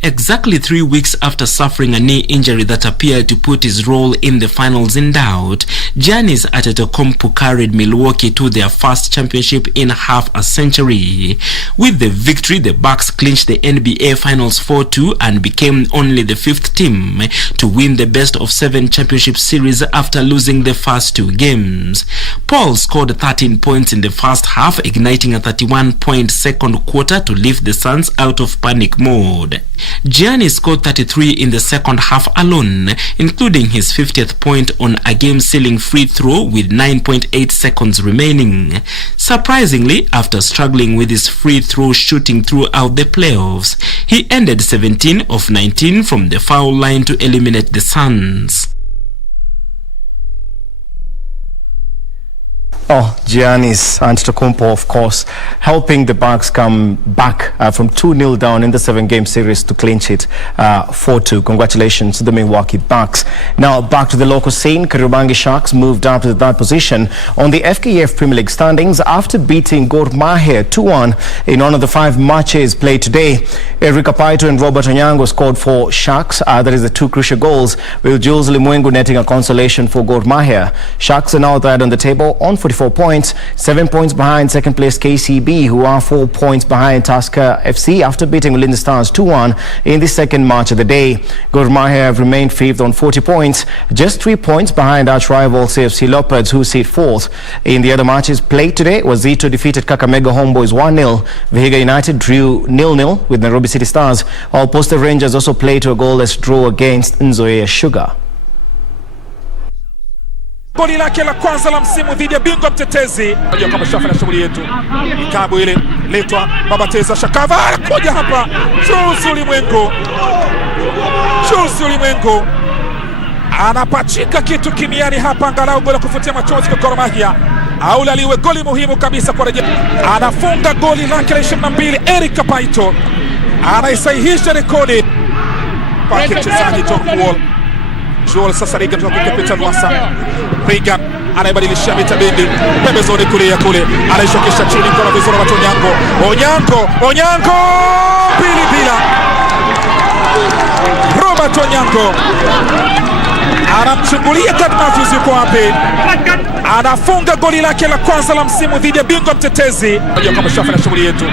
Exactly 3 weeks after suffering a knee injury that appeared to put his role in the finals in doubt, Giannis Antetokounmpo carried Milwaukee to their first championship in half a century. With the victory, the Bucks clinched the NBA Finals 4-2 and became only the 5th team to win the best-of-7 championship series after losing the first 2 games. Paul scored 13 points in the first half, igniting a 31-point second quarter to lift the Suns out of panic mode. Giannis scored 33 in the second half alone, including his 50th point on a game-sealing free throw with 9.8 seconds remaining. Surprisingly, after struggling with his free throw shooting throughout the playoffs, he ended 17 of 19 from the foul line to eliminate the Suns. Giannis Antetokounmpo, of course, helping the Bucks come back from 2-0 down in the 7-game series to clinch it 4-2. Congratulations to the Milwaukee Bucks. Now back to the local scene. Kariobangi Sharks moved up to the 3rd position on the FKF Premier League standings after beating Gor Mahia 2-1 in one of the 5 matches played today. Eric Apaito and Robert Onyango scored for Sharks. That is the 2 crucial goals, with Jules Limwengu netting a consolation for Gor Mahia. Sharks are now 3rd on the table on 44 points, 7 points behind second place KCB, who are 4 points behind Tusker FC after beating Ulinzi Stars 2-1 in the second match of the day. Gor Mahia have remained 5th on 40 points, just 3 points behind arch rival CFC Leopards, who sit 4th. In the other matches played today, Wazito defeated Kakamega Homeboys 1-0. Vihiga United drew 0-0 with Nairobi City Stars, while Posta Rangers also played to a goalless draw against Nzoia Sugar. Goli lake la kwanza la msimu dhidi ya bingwa mtetezi. Unajua kama shafa na shughuli yetu. Ikabu ile letwa Babateza Shakava kuja hapa. Jules Ulimwengu anapachika kitu kimiani hapa, angalau goli kufutia machozi kwa Gor Mahia. Aula liwe goli muhimu kabisa kwa rejea. Anafunga goli lake la 22. Eric Apaito anaisahihisha rekodi kwa mchezaji John Wall. Joel sasa Regan kutoka kwa Peter Nwasa. Regan anaibadilisha mitabindi pembezoni kulia kule, anaishokesha chini kwa vizuri wa Onyango pili bila. Robert Onyango anamchungulia Kat Matthews, yuko wapi? Anafunga goli lake la kwanza la msimu dhidi ya bingwa mtetezi. Unajua kama shafa na shughuli yetu.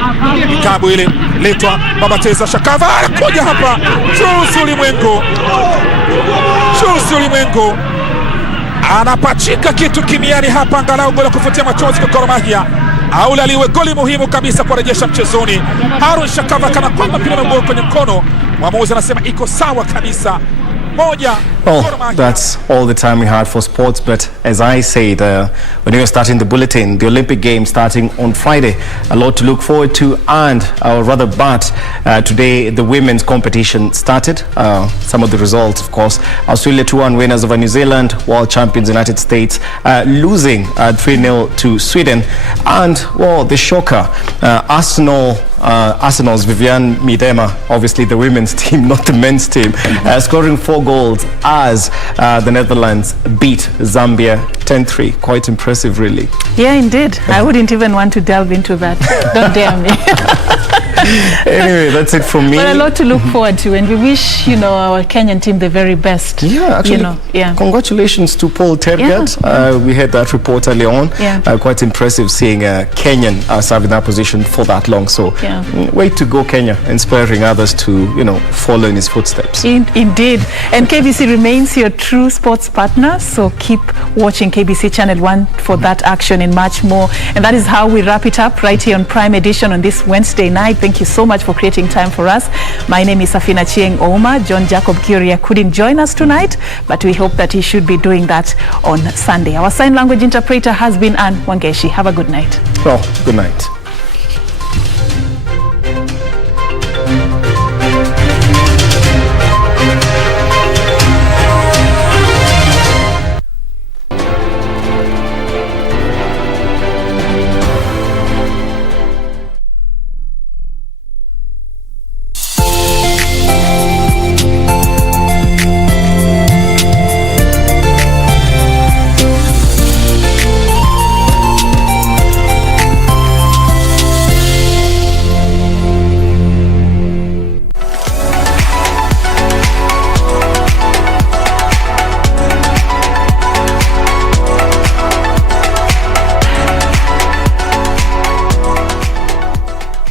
Ikabu ile letwa Babateza Shakava kuja hapa. Jules Ulimwengu anapachika kitu kimiani hapa, angalau goli kufutia machozi kwa Gor Mahia. au laliwe goli muhimu kabisa kurejesha mchezoni. Harun Shakava kana kwamba mpira umegol kwenye mkono. Mwamuzi anasema iko sawa kabisa. Well, that's all the time we had for sports, but as I said, when we were starting the bulletin, the Olympic Games starting on Friday, a lot to look forward to, and today the women's competition started. Some of the results, of course: Australia 2-1 winners over New Zealand, world champions United States losing 3-0 to Sweden, and well, the shocker, Arsenal's Viviane Miedema, obviously the women's team, not the men's team, scoring 4 goals as the Netherlands beat Zambia 10-3. Quite impressive, really. Yeah, indeed. I wouldn't even want to delve into that. Don't dare me. Anyway, that's it from me. But a lot to look forward to, and we wish, our Kenyan team the very best. Yeah, actually, congratulations to Paul Tergat. Yeah. We had that report earlier on. Yeah. Quite impressive seeing a Kenyan serve in that position for that long. So, way to go, Kenya, inspiring others to, follow in his footsteps. Indeed. And KBC remains your true sports partner, so keep watching KBC Channel 1 for that action and much more. And that is how we wrap it up right here on Prime Edition on this Wednesday night. Thank you so much for creating time for us. My name is Serfine Achieng Ouma. John Jacob Curia couldn't join us tonight, but we hope that he should be doing that on Sunday. Our sign language interpreter has been Ann Wangeshi. Have a good night. Well, good night.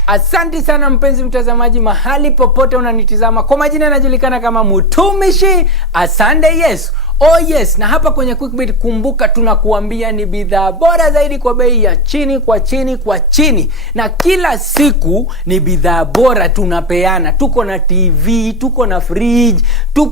Asante sana mpenzi mtazamaji, mahali popote unanitizama. Kwa majina yanajulikana kama Mutumishi Asante Yesu. Oh yes, na hapa kwenye Quickbit kumbuka tunakuambia ni bidhaa bora zaidi kwa bei ya chini kwa chini. Na kila siku ni bidhaa bora tunapeana. Tuko na TV, tuko na fridge, tuko